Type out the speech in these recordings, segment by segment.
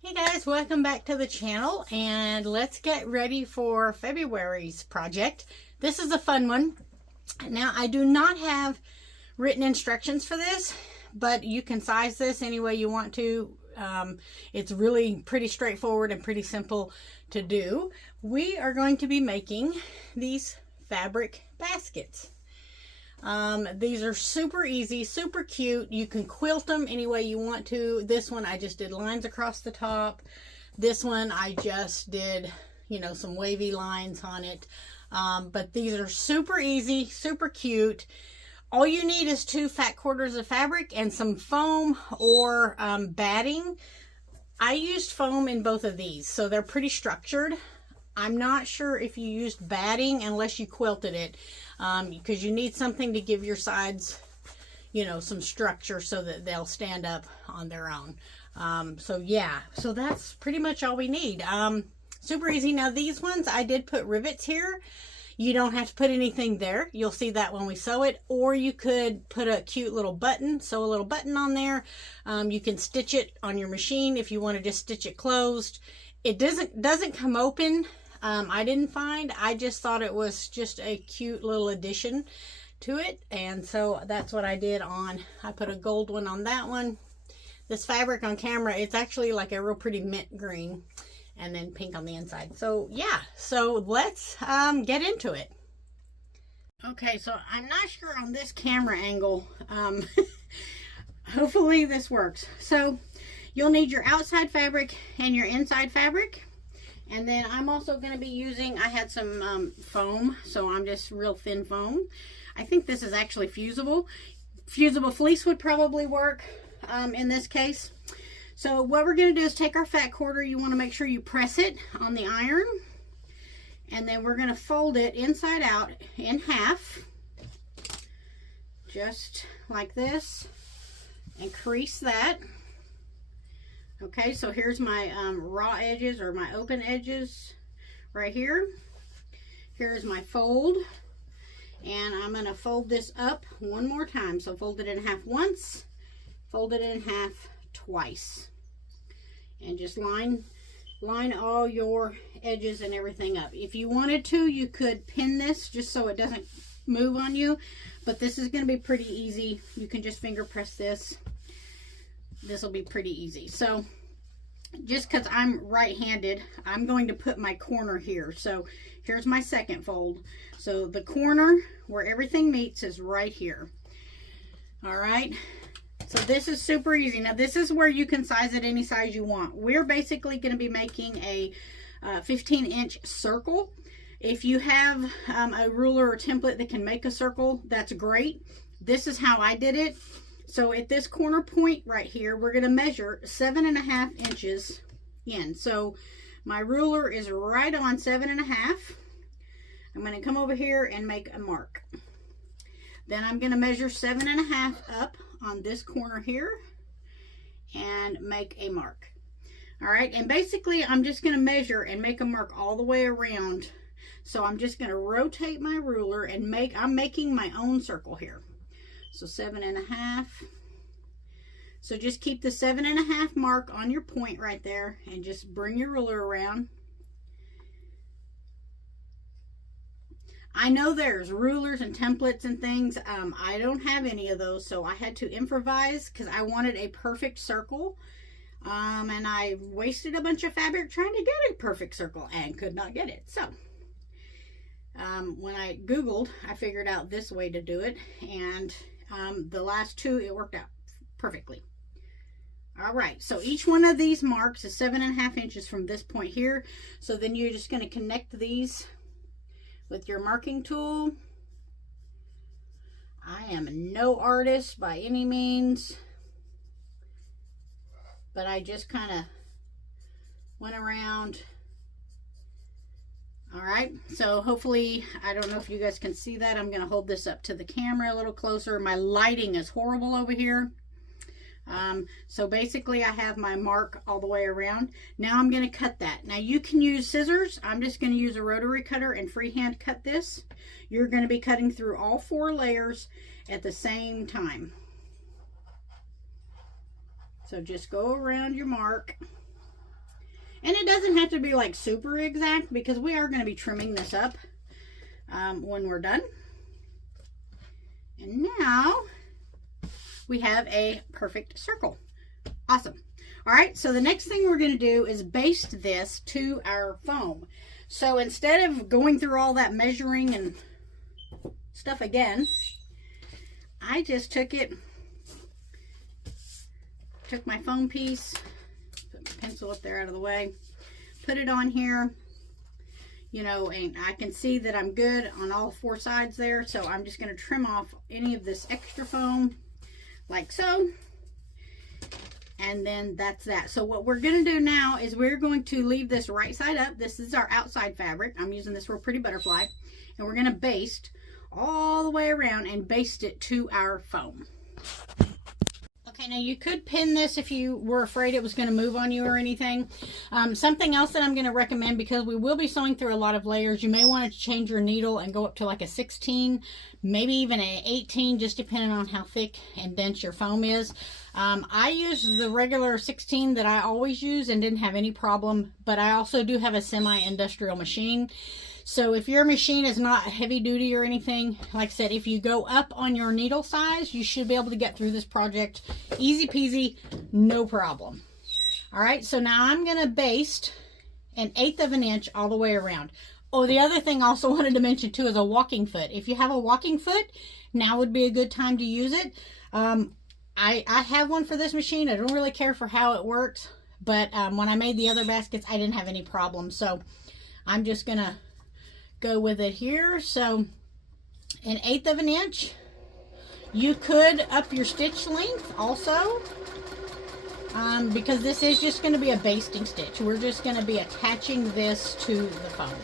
Hey guys, welcome back to the channel, and let's get ready for February's project. This is a fun one. Now, I do not have written instructions for this, but you can size this any way you want to. It's really pretty straightforward and pretty simple to do. We are going to be making these fabric baskets. These are super easy, super cute. You can quilt them any way you want to. This one I just did lines across the top. This one I just did, some wavy lines on it. But these are super easy, super cute. All you need is 2 fat quarters of fabric and some foam or batting. I used foam in both of these, so they're pretty structured. I'm not sure if you used batting unless you quilted it, because you need something to give your sides, some structure so that they'll stand up on their own. So that's pretty much all we need. Super easy. Now these ones, I did put rivets here. You don't have to put anything there. You'll see that when we sew it, or you could put a cute little button, sew a little button on there. You can stitch it on your machine if you want to just stitch it closed. It doesn't come open. I didn't find. I just thought it was just a cute little addition to it, and so that's what I did on. I put a gold one on that one. This fabric on camera, it's actually like a real pretty mint green, and then pink on the inside. So yeah, so let's get into it. Okay, so I'm not sure on this camera angle. Hopefully this works. So you'll need your outside fabric and your inside fabric. And then I'm also going to be using, I had some foam, so I'm just real thin foam. I think this is actually fusible. Fusible fleece would probably work in this case. So what we're going to do is take our fat quarter. You want to make sure you press it on the iron. And then we're going to fold it inside out in half. Just like this. And crease that. Okay, so here's my raw edges, or my open edges right here. Here's my fold. And I'm going to fold this up one more time. So fold it in half once, fold it in half twice. And just line all your edges and everything up. If you wanted to, you could pin this just so it doesn't move on you. But this is going to be pretty easy. You can just finger press this. This will be pretty easy. So just because I'm right-handed, I'm going to put my corner here. So here's my second fold. So the corner where everything meets is right here. All right. So this is super easy. Now this is where you can size it any size you want. We're basically going to be making a 15-inch circle. If you have a ruler or template that can make a circle, that's great. This is how I did it. So at this corner point right here, we're going to measure 7.5 inches in. So my ruler is right on 7.5. I'm going to come over here and make a mark. Then I'm going to measure 7.5 up on this corner here and make a mark. All right, and basically I'm just going to measure and make a mark all the way around. So I'm just going to rotate my ruler and I'm making my own circle here. So 7.5. So just keep the 7.5 mark on your point right there and just bring your ruler around. I know there's rulers and templates and things. I don't have any of those, so I had to improvise because I wanted a perfect circle. And I wasted a bunch of fabric trying to get a perfect circle and could not get it. So when I Googled, I figured out this way to do it, and the last two, it worked out perfectly. All right, so each one of these marks is 7.5 inches from this point here. So then you're just going to connect these with your marking tool. I am no artist by any means, but I just kind of went around. All right, so hopefully, I don't know if you guys can see that. I'm going to hold this up to the camera a little closer. My lighting is horrible over here. So basically I have my mark all the way around. Now I'm going to cut that. Now you can use scissors. I'm just going to use a rotary cutter and freehand cut this. You're going to be cutting through all 4 layers at the same time. So just go around your mark And it doesn't have to be like super exact because we are going to be trimming this up when we're done. And now we have a perfect circle. Awesome. All right, so the next thing we're going to do is baste this to our foam. So instead of going through all that measuring and stuff again, I just took my foam piece, put my pencil up there out of the way, put it on here, you know, and I can see that I'm good on all 4 sides there. So I'm just going to trim off any of this extra foam like so. And then that's that. So what we're going to do now is we're going to leave this right side up. This is our outside fabric. I'm using this Real Pretty Butterfly. And we're going to baste all the way around and baste it to our foam. Okay, now you could pin this if you were afraid it was going to move on you or anything. Something else that I'm going to recommend, because we will be sewing through a lot of layers, you may want to change your needle and go up to like a 16, maybe even an 18, just depending on how thick and dense your foam is. I use the regular 16 that I always use and didn't have any problem, but I also do have a semi-industrial machine. So if your machine is not heavy duty or anything, like I said, if you go up on your needle size, you should be able to get through this project easy peasy, no problem. All right, so now I'm going to baste 1/8 of an inch all the way around. Oh, the other thing I also wanted to mention too is a walking foot. If you have a walking foot, now would be a good time to use it. I have one for this machine. I don't really care for how it works, but when I made the other baskets, I didn't have any problems. So I'm just going to go with it here. So 1/8 of an inch. You could up your stitch length also, because this is just going to be a basting stitch. We're just going to be attaching this to the foam.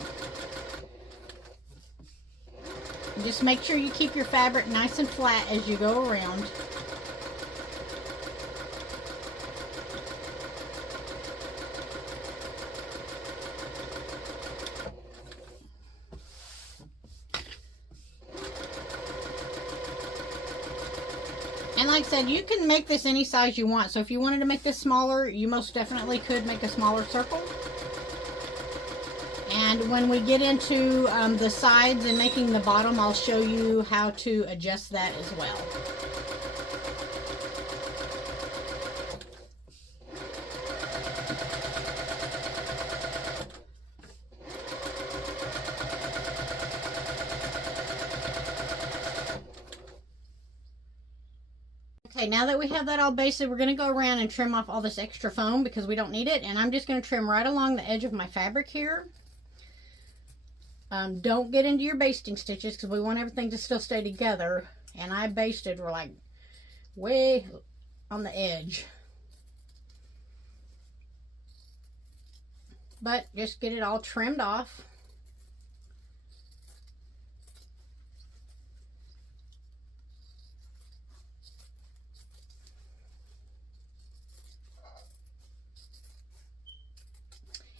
Just make sure you keep your fabric nice and flat as you go around. And like I said, you can make this any size you want. So if you wanted to make this smaller, you most definitely could make a smaller circle. And when we get into the sides and making the bottom, I'll show you how to adjust that as well. Okay, now that we have that all basted, we're going to go around and trim off all this extra foam because we don't need it. And I'm just going to trim right along the edge of my fabric here. Don't get into your basting stitches because we want everything to still stay together. And I basted, we're like way on the edge. But just get it all trimmed off.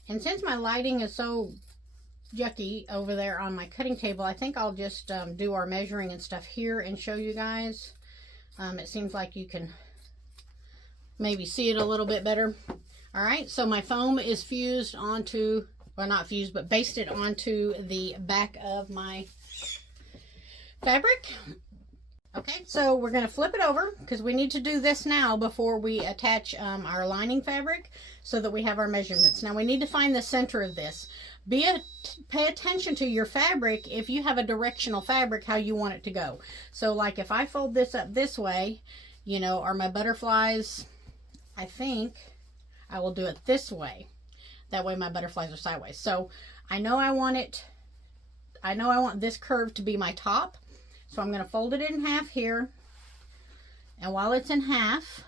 And since my lighting is so yucky over there on my cutting table, I think I'll just do our measuring and stuff here and show you guys. It seems like you can maybe see it a little bit better. All right, so my foam is fused onto, well, not fused, but basted onto the back of my fabric. Okay, so we're going to flip it over because we need to do this now before we attach our lining fabric so that we have our measurements. Now we need to find the center of this. Pay attention to your fabric if you have a directional fabric, how you want it to go. So like if I fold this up this way, you know, are my butterflies, I think I will do it this way. That way my butterflies are sideways. So I know I want this curve to be my top. So I'm going to fold it in half here, and while it's in half,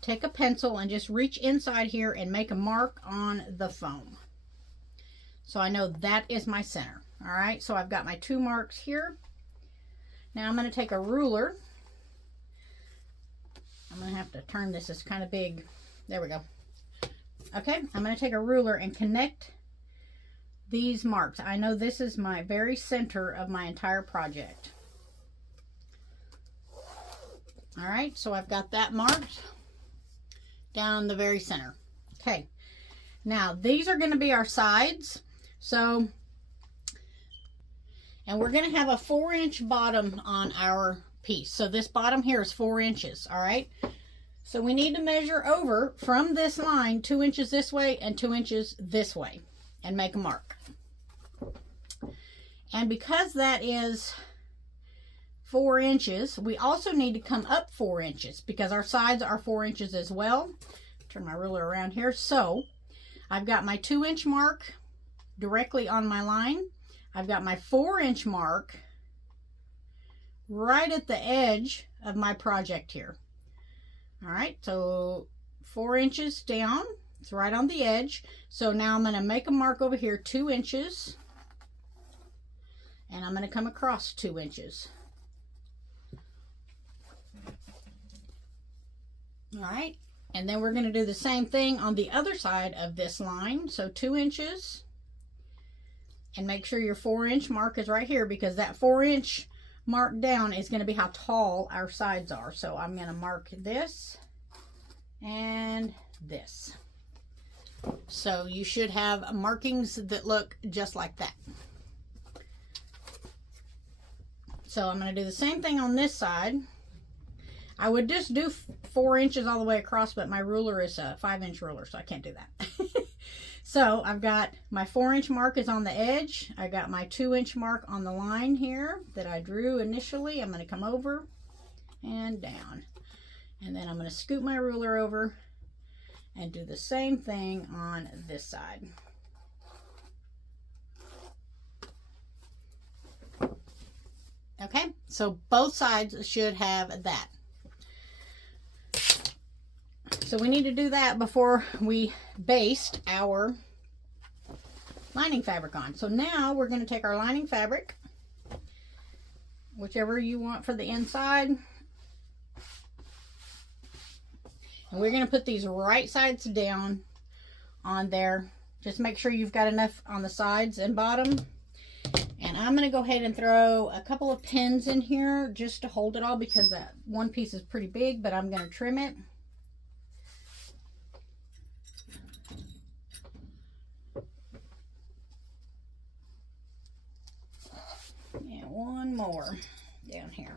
take a pencil and just reach inside here and make a mark on the foam. So I know that is my center. All right, so I've got my 2 marks here. Now I'm going to take a ruler. I'm going to have to turn this, it's kind of big. There we go. Okay, I'm going to take a ruler and connect these marks. I know this is my very center of my entire project. All right, so I've got that marked down the very center. Okay, Now these are going to be our sides. So, and we're going to have a 4-inch bottom on our piece. So this bottom here is 4 inches. All right. So we need to measure over from this line 2 inches this way and 2 inches this way and make a mark. And because that is 4 inches, we also need to come up 4 inches because our sides are 4 inches as well. Turn my ruler around here. So I've got my 2-inch mark directly on my line. I've got my 4-inch mark right at the edge of my project here. All right, so 4 inches down, it's right on the edge. So now I'm going to make a mark over here 2 inches, and I'm going to come across 2 inches. All right, and then we're going to do the same thing on the other side of this line. So 2 inches, and make sure your 4-inch mark is right here because that 4-inch mark down is going to be how tall our sides are. So I'm going to mark this and this. So you should have markings that look just like that. So I'm going to do the same thing on this side. I would just do 4 inches all the way across, but my ruler is a 5-inch ruler, so I can't do that. So I've got my 4-inch mark is on the edge. I got my 2-inch mark on the line here that I drew initially. I'm going to come over and down. And then I'm going to scoot my ruler over and do the same thing on this side. Okay, so both sides should have that. So we need to do that before we baste our lining fabric on. So now we're going to take our lining fabric, whichever you want for the inside, and we're going to put these right sides down on there. Just make sure you've got enough on the sides and bottom. And I'm going to go ahead and throw a couple of pins in here just to hold it all because that one piece is pretty big, but I'm going to trim it. And one more down here.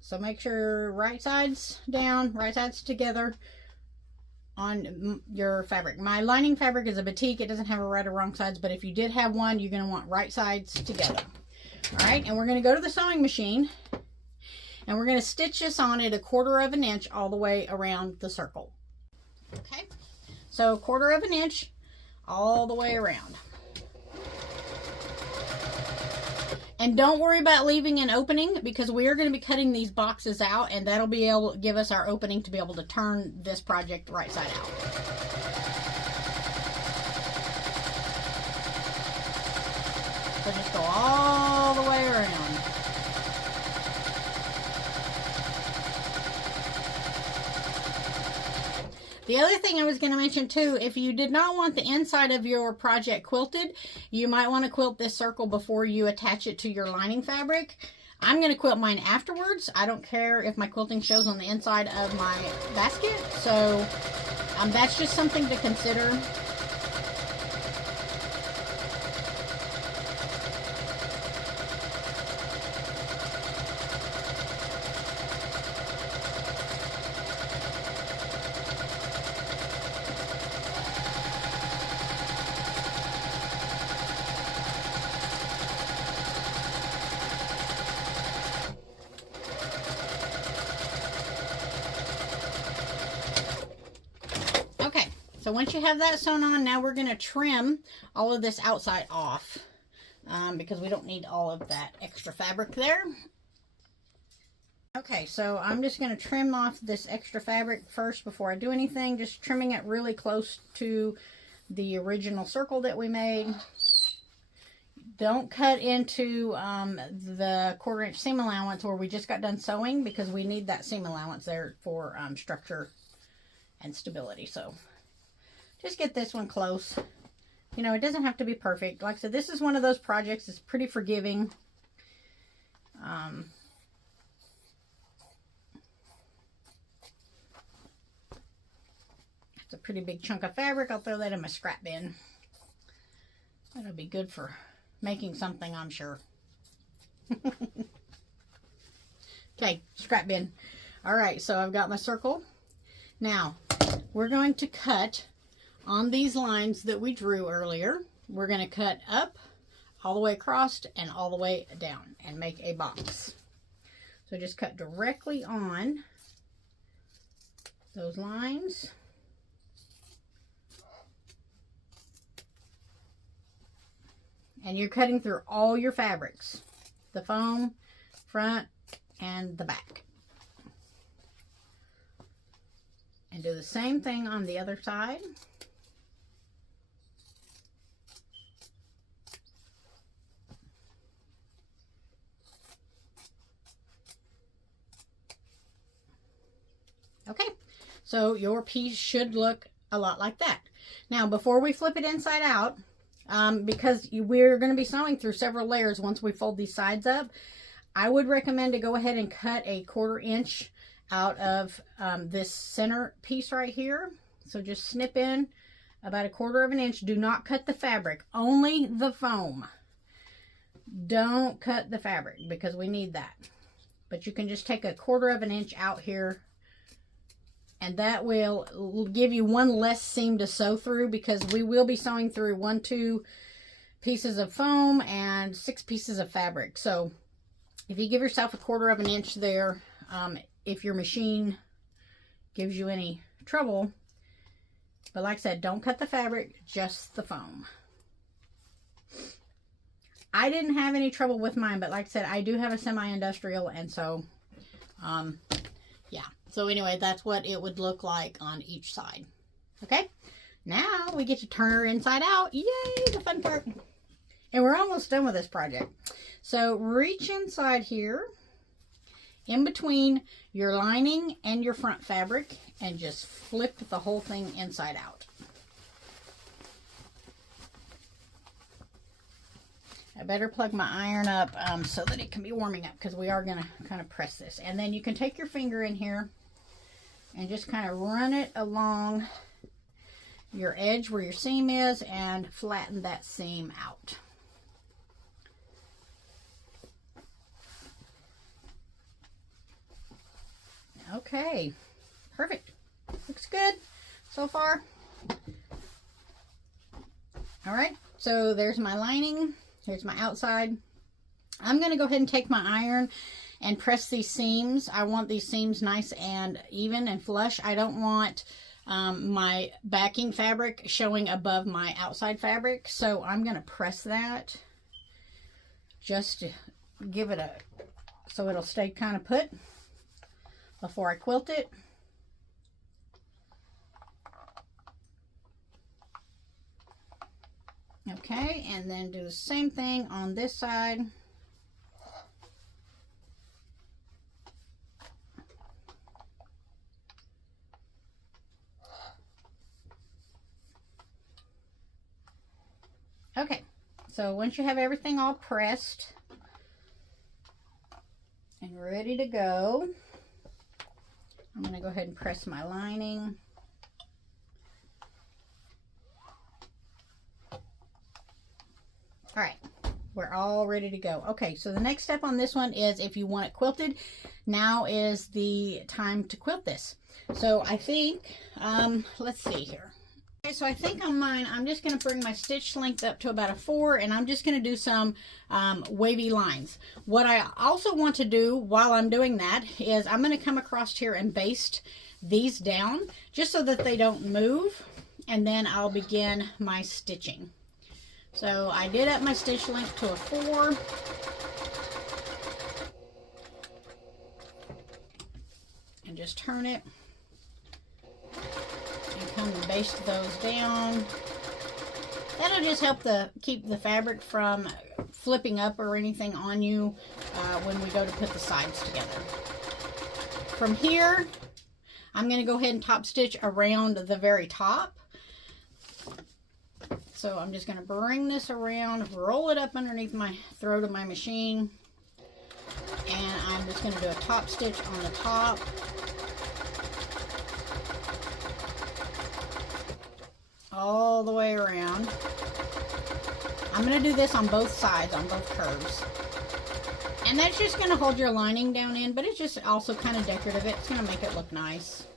So make sure right sides down, right sides together on your fabric. My lining fabric is a batik. It doesn't have a right or wrong sides, but if you did have one, you're going to want right sides together. All right, and we're going to go to the sewing machine and we're going to stitch this on at 1/4 inch all the way around the circle. Okay, so 1/4 inch all the way around. And don't worry about leaving an opening because we are going to be cutting these boxes out, and that'll be able to give us our opening to be able to turn this project right side out. So just go all the way around. The other thing I was going to mention too, if you did not want the inside of your project quilted, you might want to quilt this circle before you attach it to your lining fabric. I'm going to quilt mine afterwards. I don't care if my quilting shows on the inside of my basket. So that's just something to consider. So once you have that sewn on, now we're going to trim all of this outside off because we don't need all of that extra fabric there. Okay, so I'm just going to trim off this extra fabric first before I do anything, just trimming it really close to the original circle that we made. Don't cut into the 1/4 inch seam allowance where we just got done sewing because we need that seam allowance there for structure and stability. So just get this one close. You know, it doesn't have to be perfect. Like I said, this is one of those projects that's pretty forgiving. It's a pretty big chunk of fabric. I'll throw that in my scrap bin. That'll be good for making something, I'm sure. Okay, scrap bin. All right, so I've got my circle. Now, we're going to cut on these lines that we drew earlier. We're going to cut up, all the way across, and all the way down, and make a box. So just cut directly on those lines. And you're cutting through all your fabrics. The foam, front, and the back. And do the same thing on the other side. Okay, so your piece should look a lot like that. Now, before we flip it inside out, because we're going to be sewing through several layers once we fold these sides up, I would recommend to go ahead and cut a 1/4 inch out of this center piece right here. So just snip in about 1/4 inch. Do not cut the fabric, only the foam. Don't cut the fabric because we need that. But you can just take 1/4 inch out here, and that will give you one less seam to sew through, because we will be sewing through 2 pieces of foam and 6 pieces of fabric. So if you give yourself 1/4 inch there, if your machine gives you any trouble, but like I said, don't cut the fabric, just the foam. I didn't have any trouble with mine, but like I said, I do have a semi-industrial, and so, yeah. So anyway, that's what it would look like on each side. Okay, now we get to turn her inside out. Yay, the fun part. And we're almost done with this project. So reach inside here, in between your lining and your front fabric, and just flip the whole thing inside out. I better plug my iron up so that it can be warming up, because we are going to kind of press this. And then you can take your finger in here and just kind of run it along your edge where your seam is and flatten that seam out. Okay, perfect. Looks good so far. All right, so there's my lining. Here's my outside. I'm going to go ahead and take my iron and press these seams. I want these seams nice and even and flush. I don't want my backing fabric showing above my outside fabric. So I'm going to press that just to give it so it'll stay kind of put before I quilt it. Okay, and then do the same thing on this side. Okay, so once you have everything all pressed and ready to go, I'm going to go ahead and press my lining. All right, we're all ready to go. Okay, so the next step on this one is, if you want it quilted, now is the time to quilt this. So I think, let's see here. Okay, so I think on mine, I'm just going to bring my stitch length up to about a 4, and I'm just going to do some wavy lines. What I also want to do while I'm doing that is I'm going to come across here and baste these down just so that they don't move, and then I'll begin my stitching. So I did up my stitch length to a 4. And just turn it. And come and baste those down. That'll just help keep the fabric from flipping up or anything on you when we go to put the sides together. From here, I'm going to go ahead and top stitch around the very top. So I'm just going to bring this around, roll it up underneath my throat of my machine, and I'm just going to do a top stitch on the top. all the way around. I'm going to do this on both sides, on both curves. And that's just going to hold your lining down in, but it's just also kind of decorative. It's going to make it look nice.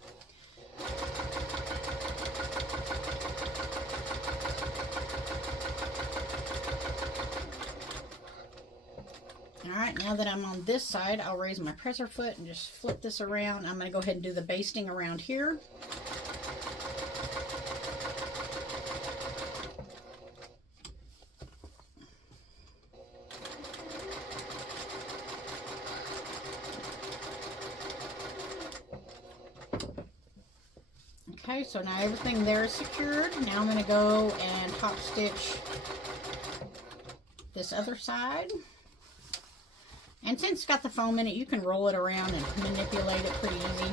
Alright, now that I'm on this side, I'll raise my presser foot and just flip this around. I'm going to go ahead and do the basting around here. Okay, so now everything there is secured. Now I'm going to go and top stitch this other side. And since it's got the foam in it, you can roll it around and manipulate it pretty easy.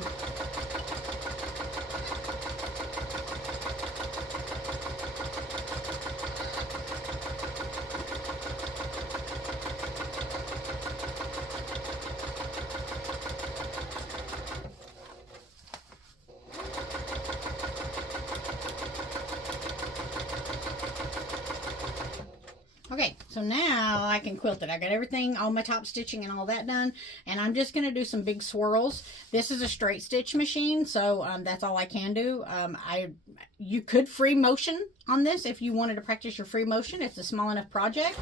Okay, so now I can quilt it. I got everything, all my top stitching and all that done, and I'm just going to do some big swirls. This is a straight stitch machine, so that's all I can do. You could free motion on this if you wanted to practice your free motion. It's a small enough project,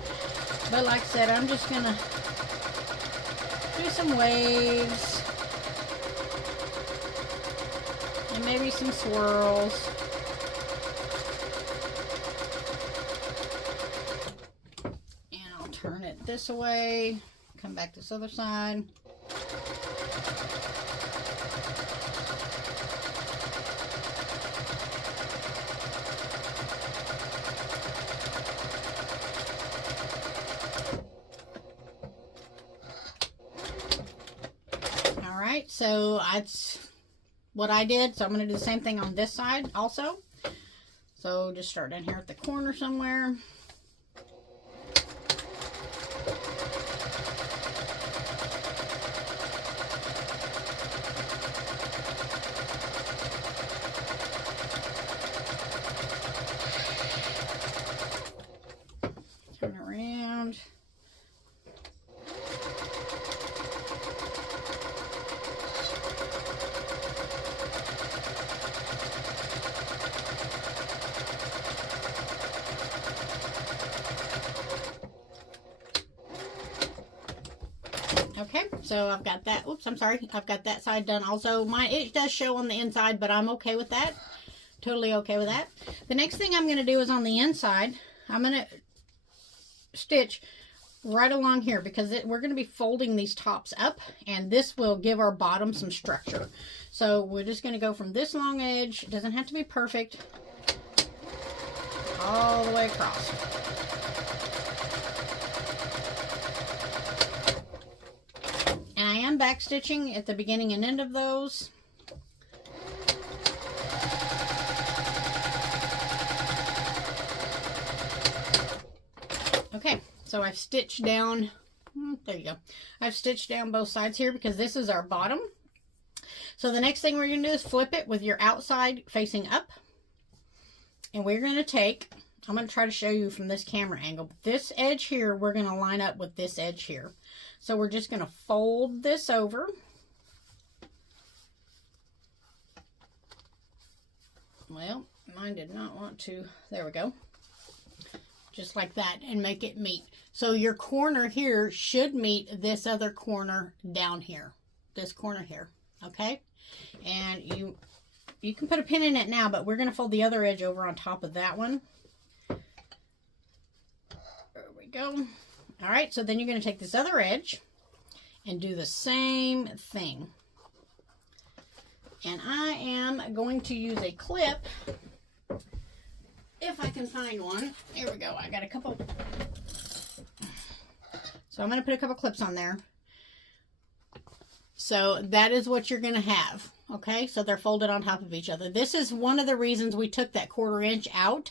but like I said, I'm just going to do some waves and maybe some swirls. Turn it this way, come back this other side. All right, so that's what I did. So I'm going to do the same thing on this side also. So just start down here at the corner somewhere. Turn around. Okay, so I've got that. Oops, I'm sorry. I've got that side done also. It does show on the inside, but I'm okay with that. Totally okay with that. The next thing I'm going to do is on the inside, I'm going to stitch right along here because we're going to be folding these tops up, and this will give our bottom some structure. So we're just going to go from this long edge. It doesn't have to be perfect. All the way across. And I am back stitching at the beginning and end of those. Okay, so I've stitched down, there you go. I've stitched down both sides here because this is our bottom. So the next thing we're going to do is flip it with your outside facing up. And we're going to take, I'm going to try to show you from this camera angle. This edge here, we're going to line up with this edge here. So we're just going to fold this over. Well, mine did not want to, there we go. Just like that, and make it meet. So your corner here should meet this other corner down here. This corner here, okay? And you can put a pin in it now, but we're going to fold the other edge over on top of that one. There we go. All right, so then you're going to take this other edge and do the same thing. And I am going to use a clip. If I can find one. Here we go. I got a couple. So I'm going to put a couple clips on there. So that is what you're going to have. Okay, so they're folded on top of each other. This is one of the reasons we took that 1/4 inch out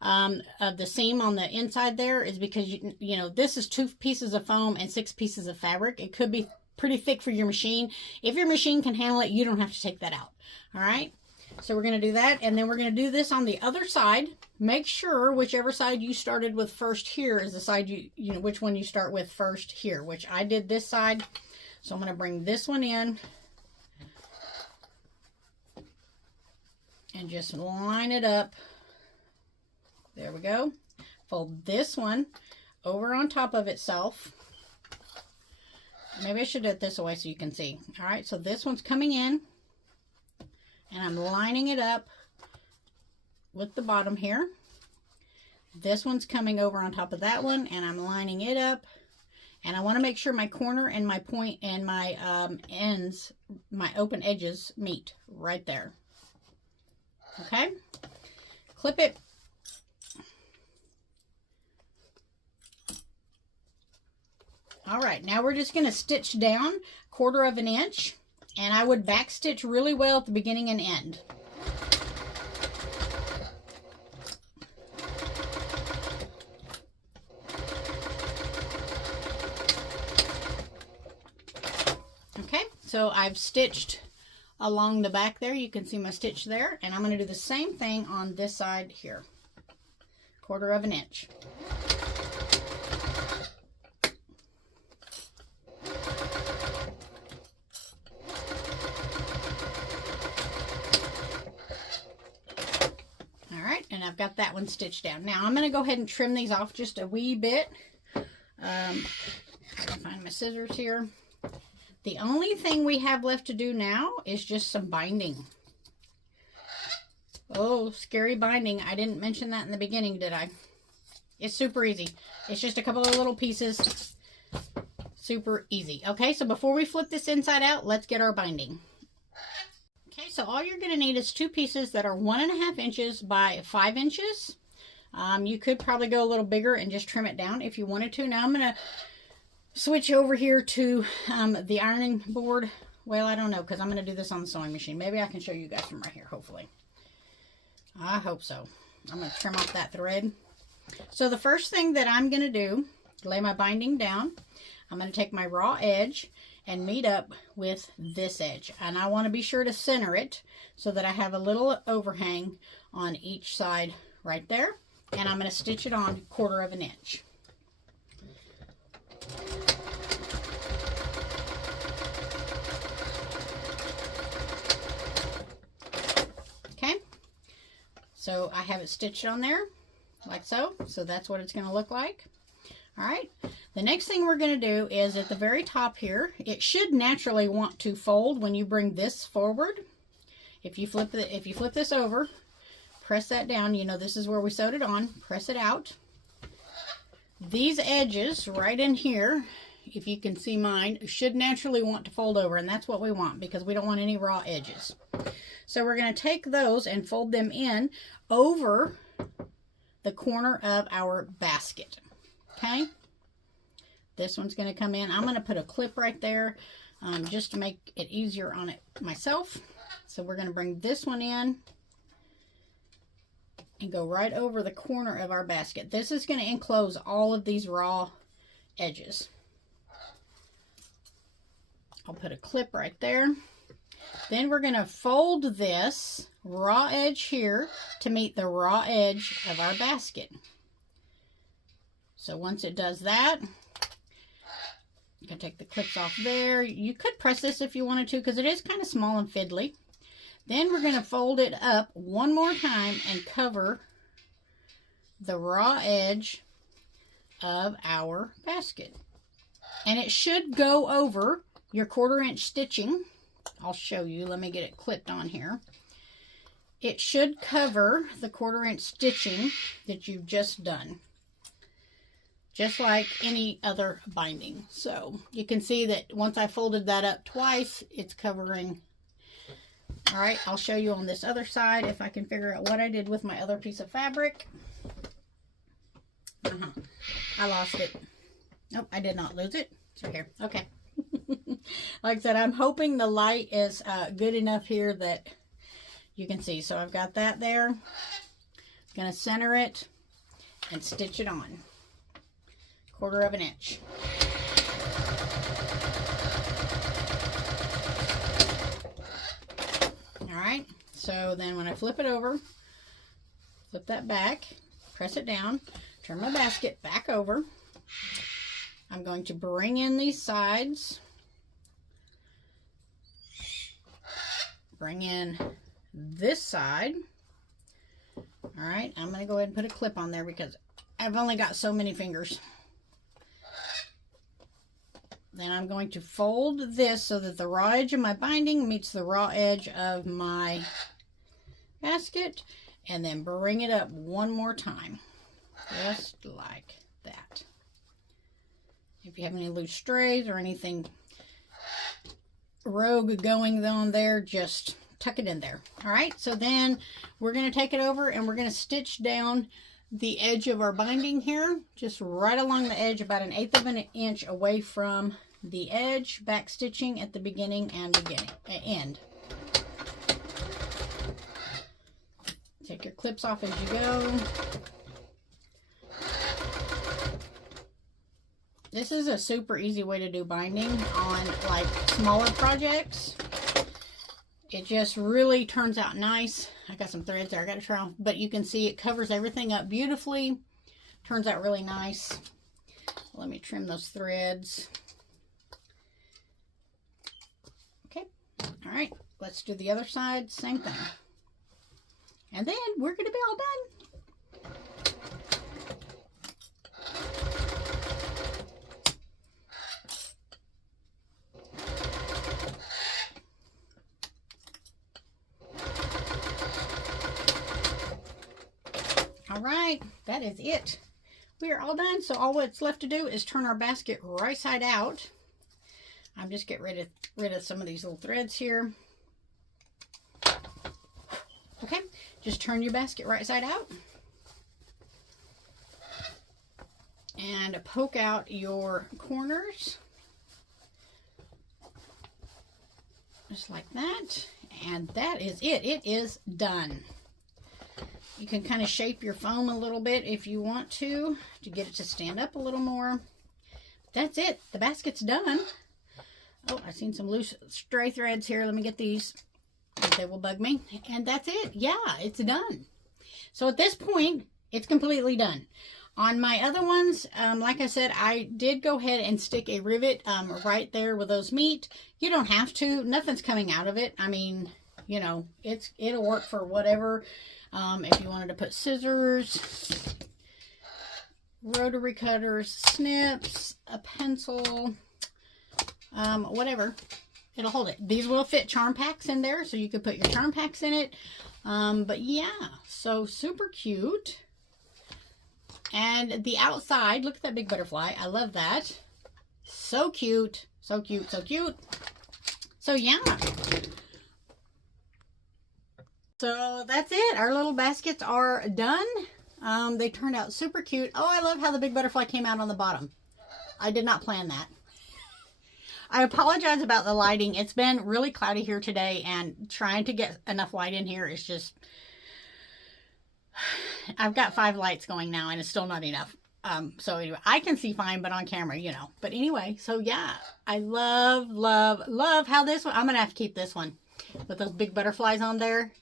of the seam on the inside there, is because, you know, this is 2 pieces of foam and 6 pieces of fabric. It could be pretty thick for your machine. If your machine can handle it, you don't have to take that out. All right. So we're going to do that, and then we're going to do this on the other side. Make sure whichever side you started with first here is the side you know, which one you start with first here, which I did this side. So I'm going to bring this one in and just line it up. There we go. Fold this one over on top of itself. Maybe I should do it this way so you can see. All right, so this one's coming in, and I'm lining it up with the bottom here. This one's coming over on top of that one, and I'm lining it up. And I want to make sure my corner and my point and my ends, my open edges, meet right there. Okay? Clip it. All right, now we're just going to stitch down 1/4 of an inch, and I would back stitch really well at the beginning and end. Okay, so I've stitched along the back there. You can see my stitch there, and I'm going to do the same thing on this side here. 1/4 of an inch. And I've got that one stitched down. Now I'm going to go ahead and trim these off just a wee bit. I can find my scissors here. The only thing we have left to do now is just some binding. Oh, scary binding. I didn't mention that in the beginning, did I? It's super easy. It's just a couple of little pieces. Super easy. Okay, so before we flip this inside out, let's get our binding. Okay, so all you're going to need is 2 pieces that are 1.5 inches by 5 inches. You could probably go a little bigger and just trim it down if you wanted to. Now I'm going to switch over here to the ironing board. Well, I don't know, because I'm going to do this on the sewing machine. Maybe I can show you guys from right here, hopefully. I hope so. I'm going to trim off that thread. So the first thing that I'm going to do, lay my binding down. I'm going to take my raw edge and meet up with this edge, and I want to be sure to center it so that I have a little overhang on each side right there, and I'm going to stitch it on 1/4 of an inch. Okay, so I have it stitched on there like so that's what it's going to look like. All right, the next thing we're going to do is at the very top here, it should naturally want to fold when you bring this forward. If you flip this over, press that down, you know this is where we sewed it on, press it out. These edges right in here, if you can see mine, should naturally want to fold over, and that's what we want because we don't want any raw edges. So we're going to take those and fold them in over the corner of our basket. Okay, this one's going to come in. I'm going to put a clip right there just to make it easier on it myself. So we're going to bring this one in and go right over the corner of our basket. This is going to enclose all of these raw edges. I'll put a clip right there. Then we're going to fold this raw edge here to meet the raw edge of our basket. So once it does that, you can take the clips off there. You could press this if you wanted to because it is kind of small and fiddly. Then we're going to fold it up one more time and cover the raw edge of our basket. And it should go over your 1/4 inch stitching. I'll show you. Let me get it clipped on here. It should cover the 1/4 inch stitching that you've just done, just like any other binding. So you can see that once I folded that up twice, it's covering. All right, I'll show you on this other side if I can figure out what I did with my other piece of fabric. I lost it. Nope, I did not lose it. It's right here. Okay. Like I said, I'm hoping the light is good enough here that you can see. So I've got that there. Gonna center it and stitch it on. 1/4 of an inch. All right, So then when I flip it over, flip that back, press it down, turn my basket back over. I'm going to bring in these sides, bring in this side. All right, I'm going to go ahead and put a clip on there because I've only got so many fingers. Then I'm going to fold this so that the raw edge of my binding meets the raw edge of my basket, and then bring it up one more time, just like that. If you have any loose strays or anything rogue going on there, just tuck it in there. All right, so then we're going to take it over and we're going to stitch down the edge of our binding here, just right along the edge, about 1/8 of an inch away from the edge, back stitching at the beginning and end. Take your clips off as you go. This is a super easy way to do binding on like smaller projects. It just really turns out nice. I got some threads there I got to try off, but you can see it covers everything up beautifully. Turns out really nice. Let me trim those threads. Okay, all right, let's do the other side, same thing. And then we're going to be all done. All right, that is it. We are all done. So all what's left to do is turn our basket right side out. I'm just getting rid of some of these little threads here. Okay, just turn your basket right side out. And poke out your corners. Just like that. And that is it. It is done. You can kind of shape your foam a little bit if you want to get it to stand up a little more. That's it. The basket's done. Oh, I've seen some loose stray threads here. Let me get these. They will bug me. And that's it. Yeah, it's done. So at this point, it's completely done. On my other ones, like I said, I did go ahead and stick a rivet right there where those meet. You don't have to. Nothing's coming out of it. I mean, you know, it'll work for whatever. If you wanted to put scissors, rotary cutters, snips, a pencil, whatever, it'll hold it. These will fit charm packs in there, so you could put your charm packs in it. But yeah, so super cute. And the outside, look at that big butterfly. I love that. So cute, so cute, so cute. So yeah. So that's it. Our little baskets are done. They turned out super cute. Oh, I love how the big butterfly came out on the bottom. I did not plan that. I apologize about the lighting. It's been really cloudy here today, and trying to get enough light in here is just... I've got 5 lights going now, and it's still not enough. So anyway, I can see fine, but on camera, you know. But anyway, so yeah, I love, love, love how this one... I'm going to have to keep this one with those big butterflies on there.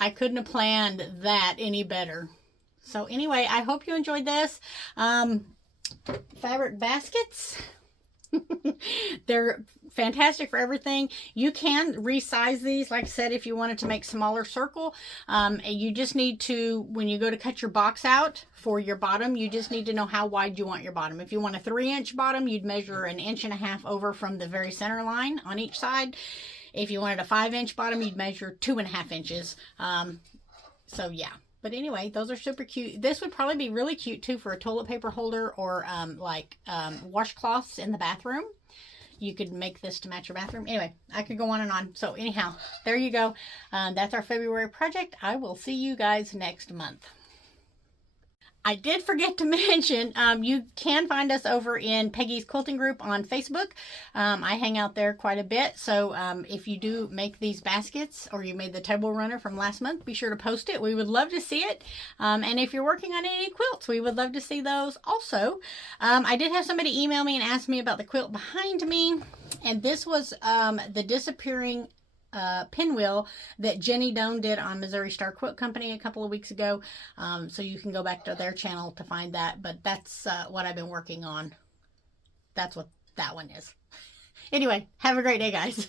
I couldn't have planned that any better. So anyway, I hope you enjoyed this. Fabric baskets. They're fantastic for everything. You can resize these, like I said, if you wanted to make smaller circle. You just need to, when you go to cut your box out for your bottom, you just need to know how wide you want your bottom. If you want a 3-inch bottom, you'd measure 1.5 inches over from the very center line on each side. If you wanted a 5-inch bottom, you'd measure 2.5 inches. So yeah. But anyway, those are super cute. This would probably be really cute too for a toilet paper holder or washcloths in the bathroom. You could make this to match your bathroom. Anyway, I could go on and on. So anyhow, there you go. That's our February project. I will see you guys next month. I did forget to mention, you can find us over in Peggy's Quilting Group on Facebook. I hang out there quite a bit. So if you do make these baskets, or you made the table runner from last month, be sure to post it. We would love to see it. And if you're working on any quilts, we would love to see those also. I did have somebody email me and ask me about the quilt behind me. And this was the disappearing pinwheel that Jenny Doan did on Missouri Star Quilt Company a couple of weeks ago. So you can go back to their channel to find that. But that's what I've been working on. That's what that one is. Anyway, have a great day, guys.